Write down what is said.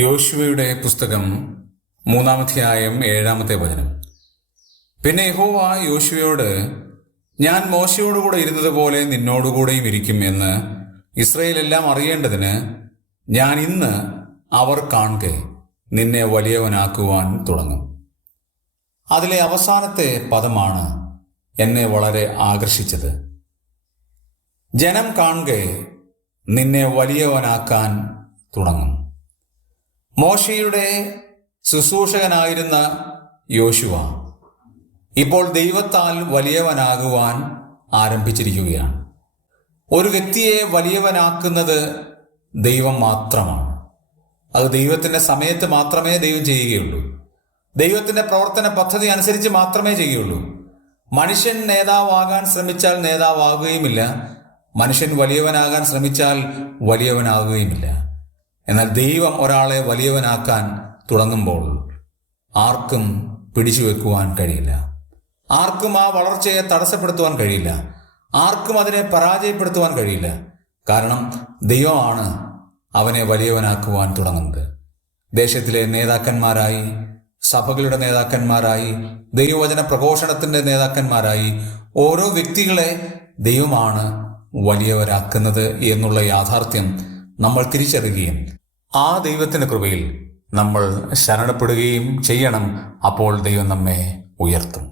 യോശുവയുടെ പുസ്തകം 3-ാം അധ്യായം 7-ാമത്തെ വചനം. പിന്നെ യഹോവ യോശുവയോട്, ഞാൻ മോശയോടുകൂടെ ഇരുന്നതുപോലെ നിന്നോടുകൂടെയും ഇരിക്കും എന്ന് ഇസ്രായേലെല്ലാം അറിയേണ്ടതിന് ഞാൻ ഇന്ന് അവർ കാണെ നിന്നെ വലിയവനാക്കുവാൻ തുടങ്ങും. അതിലെ അവസാനത്തെ പദമാണ് എന്നെ വളരെ ആകർഷിച്ചത്. ജനം കാണെ നിന്നെ വലിയവനാക്കാൻ തുടങ്ങും. മോശയുടെ ശുശ്രൂഷകനായിരുന്ന യോശുവ ഇപ്പോൾ ദൈവത്താൽ വലിയവനാകുവാൻ ആരംഭിച്ചിരിക്കുകയാണ്. ഒരു വ്യക്തിയെ വലിയവനാക്കുന്നത് ദൈവം മാത്രമാണ്. അത് ദൈവത്തിൻ്റെ സമയത്ത് മാത്രമേ ദൈവം ചെയ്യുകയുള്ളൂ. ദൈവത്തിൻ്റെ പ്രവർത്തന പദ്ധതി അനുസരിച്ച് മാത്രമേ ചെയ്യുകയുള്ളൂ. മനുഷ്യൻ നേതാവാകാൻ ശ്രമിച്ചാൽ നേതാവാകുകയുമില്ല. മനുഷ്യൻ വലിയവനാകാൻ ശ്രമിച്ചാൽ വലിയവനാകുകയുമില്ല. എന്നാൽ ദൈവം ഒരാളെ വലിയവനാക്കാൻ തുടങ്ങുമ്പോൾ ആർക്കും പിടിച്ചു വെക്കുവാൻ കഴിയില്ല. ആർക്കും ആ വളർച്ചയെ തടസ്സപ്പെടുത്തുവാൻ കഴിയില്ല. ആർക്കും അതിനെ പരാജയപ്പെടുത്തുവാൻ കഴിയില്ല. കാരണം ദൈവമാണ് അവനെ വലിയവനാക്കുവാൻ തുടങ്ങുന്നത്. ദേശത്തിലെ നേതാക്കന്മാരായി, സഭകളുടെ നേതാക്കന്മാരായി, ദൈവവചന പ്രഘോഷണത്തിൻ്റെ നേതാക്കന്മാരായി ഓരോ വ്യക്തികളെ ദൈവമാണ് വലിയവരാക്കുന്നത് എന്നുള്ള യാഥാർത്ഥ്യം നമ്മൾ തിരിച്ചറിയുകയും ആ ദൈവത്തിൻ്റെ കൃപയിൽ നമ്മൾ ശരണപ്പെടുകയും ചെയ്യണം. അപ്പോൾ ദൈവം നമ്മെ ഉയർത്തും.